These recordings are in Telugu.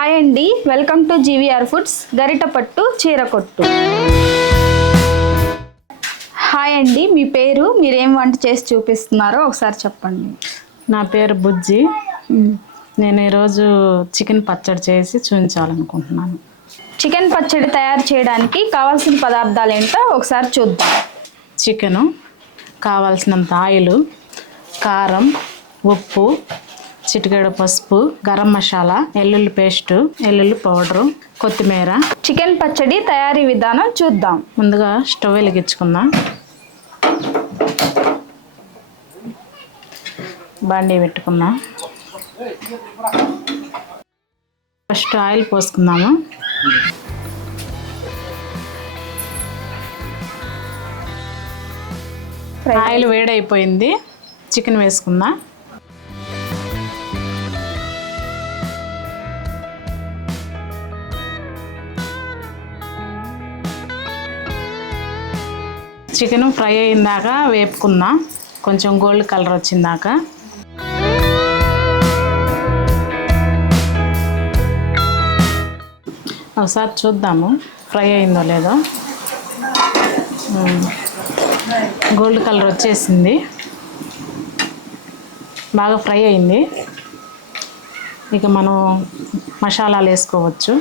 హాయ్ అండి, welcome to GVR foods Garitapattu Cheerakottu. Hi అండి, మీ పేరు, మీరేం వంట చేసి చూపిస్తున్నారో ఒకసారి చెప్పండి. నా పేరు బుజ్జి. నేను ఈరోజు చికెన్ పచ్చడి చేసి చూపించాలనుకుంటున్నాను. చికెన్ పచ్చడి తయారు చేయడానికి కావాల్సిన పదార్థాలు ఏంటో ఒకసారి చూద్దాం. చికెను, కావాల్సినంత ఆయిల్, కారం, ఉప్పు, చిటికెడు పసుపు, గరం మసాలా, వెల్లుల్లి పేస్టు, వెల్లుల్లి పౌడరు, కొత్తిమీర. చికెన్ పచ్చడి తయారీ విధానం చూద్దాం. ముందుగా స్టవ్ వెలిగించుకుందాం. బాండీ పెట్టుకుందాం. ఫస్ట్ ఆయిల్ పోసుకుందాము. ఆయిల్ వేడైపోయింది. చికెన్ వేసుకుందాం. చికెన్ ఫ్రై అయిందాక వేపుకుందాం, కొంచెం గోల్డ్ కలర్ వచ్చిందాక. ఒకసారి చూద్దాము ఫ్రై అయిందో లేదో. గోల్డ్ కలర్ వచ్చేసింది, బాగా ఫ్రై అయింది. ఇక మనం మసాలాలు వేసుకోవచ్చు.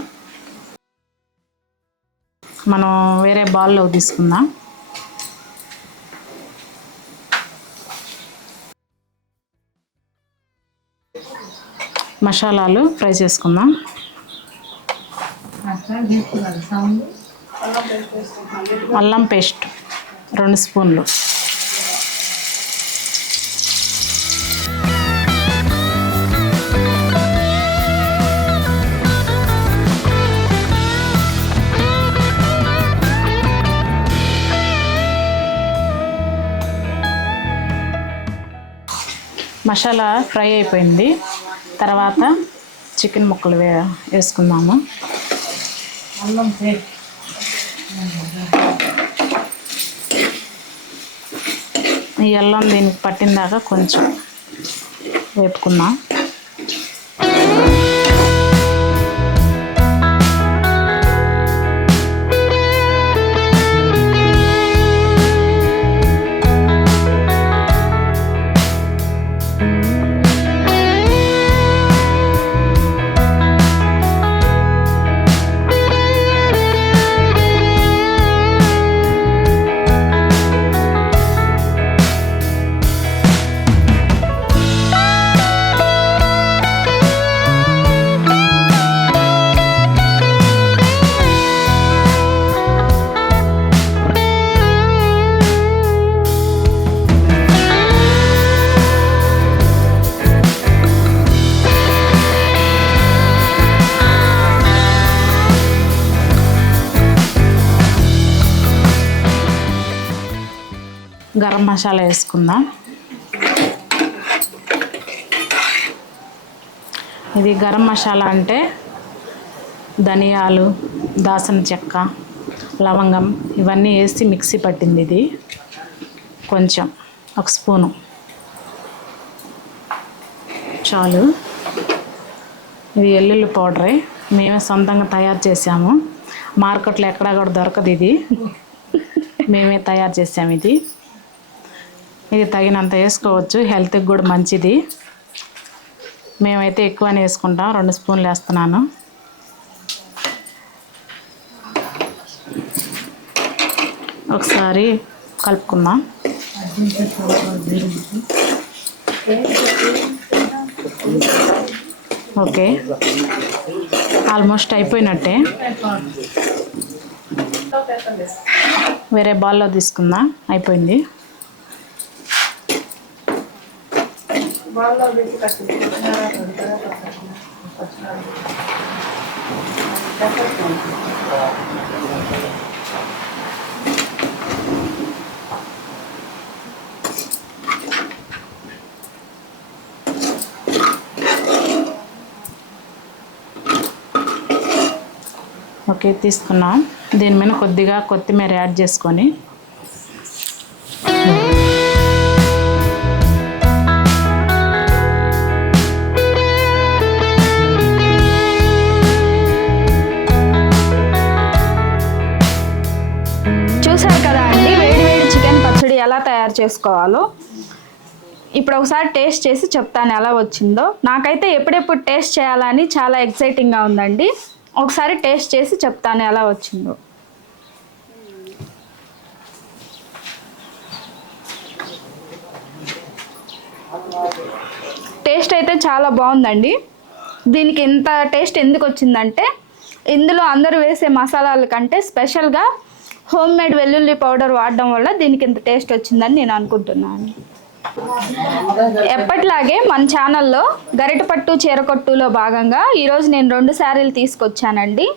మనం వేరే బౌల్లో తీసుకుందాం. మసాలాలు ఫ్రై చేసుకుందాం. అల్లం పేస్ట్ 2 స్పూన్లు, మసాలా ఫ్రై అయిపోయింది. తర్వాత చికెన్ ముక్కలు వేసుకుందాము. ఈ అల్లం దీనికి పట్టిందాక కొంచెం వేపుకుందాం. గరం మసాలా వేసుకుందాం. ఇది గరం మసాలా అంటే ధనియాలు, దాల్చిన చెక్క, లవంగం ఇవన్నీ వేసి మిక్సీ పట్టింది. ఇది కొంచెం 1 స్పూను చాలు. ఇది వెల్లుల్లి పౌడరే, మేమే సొంతంగా తయారు చేసాము. మార్కెట్లో ఎక్కడా కూడా దొరకదు. ఇది మేమే తయారు చేసాము. ఇది తగినంత వేసుకోవచ్చు, హెల్త్కి కూడా మంచిది. మేమైతే ఎక్కువనే వేసుకుంటాం, 2 స్పూన్లు వేస్తున్నాను. ఒకసారి కలుపుకుందాం. ఓకే, ఆల్మోస్ట్ అయిపోయినట్టే. వేరే బౌల్లో తీసుకుందాం. అయిపోయింది. ఓకే, తీసుకున్నాం. దీని మీద కొద్దిగా కొత్తిమీర యాడ్ చేసుకొని చేసుకోవాలో. ఇప్పుడు ఒకసారి టేస్ట్ చేసి చెప్తాను ఎలా వచ్చిందో. నాకైతే ఎప్పుడెప్పుడు టేస్ట్ చేయాలని చాలా ఎక్సైటింగ్గా ఉందండి. ఒకసారి టేస్ట్ చేసి చెప్తాను ఎలా వచ్చిందో. టేస్ట్ అయితే చాలా బాగుందండి. దీనికి ఇంత టేస్ట్ ఎందుకు వచ్చిందంటే ఇందులో అందరూ వేసే మసాలాల కంటే స్పెషల్గా హోమ్ మేడ్ వెల్లుల్లి పౌడర్ వాడడం వల్ల దీనికి ఇంత టేస్ట్ వచ్చిందని నేను అనుకుంటున్నాను. ఎప్పటిలాగే మన ఛానల్లో గరిటపట్టు చీరకొట్టులో భాగంగా ఈరోజు నేను 2 శారీలు తీసుకొచ్చానండి.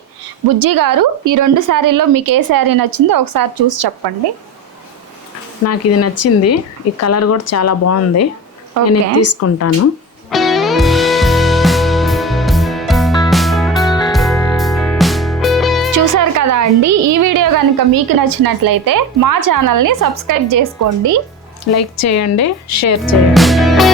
బుజ్జి గారు, ఈ 2 శారీల్లో మీకు ఏ శారీ నచ్చిందో ఒకసారి చూసి చెప్పండి. నాకు ఇది నచ్చింది. ఈ కలర్ కూడా చాలా బాగుంది. నేను ఇది తీసుకుంటాను. చూసారు కదా అండి, ఈ వీడియో కనుక మీకు నచ్చినట్లయితే మా ఛానల్ని సబ్స్క్రైబ్ చేసుకోండి, లైక్ చేయండి, షేర్ చేయండి.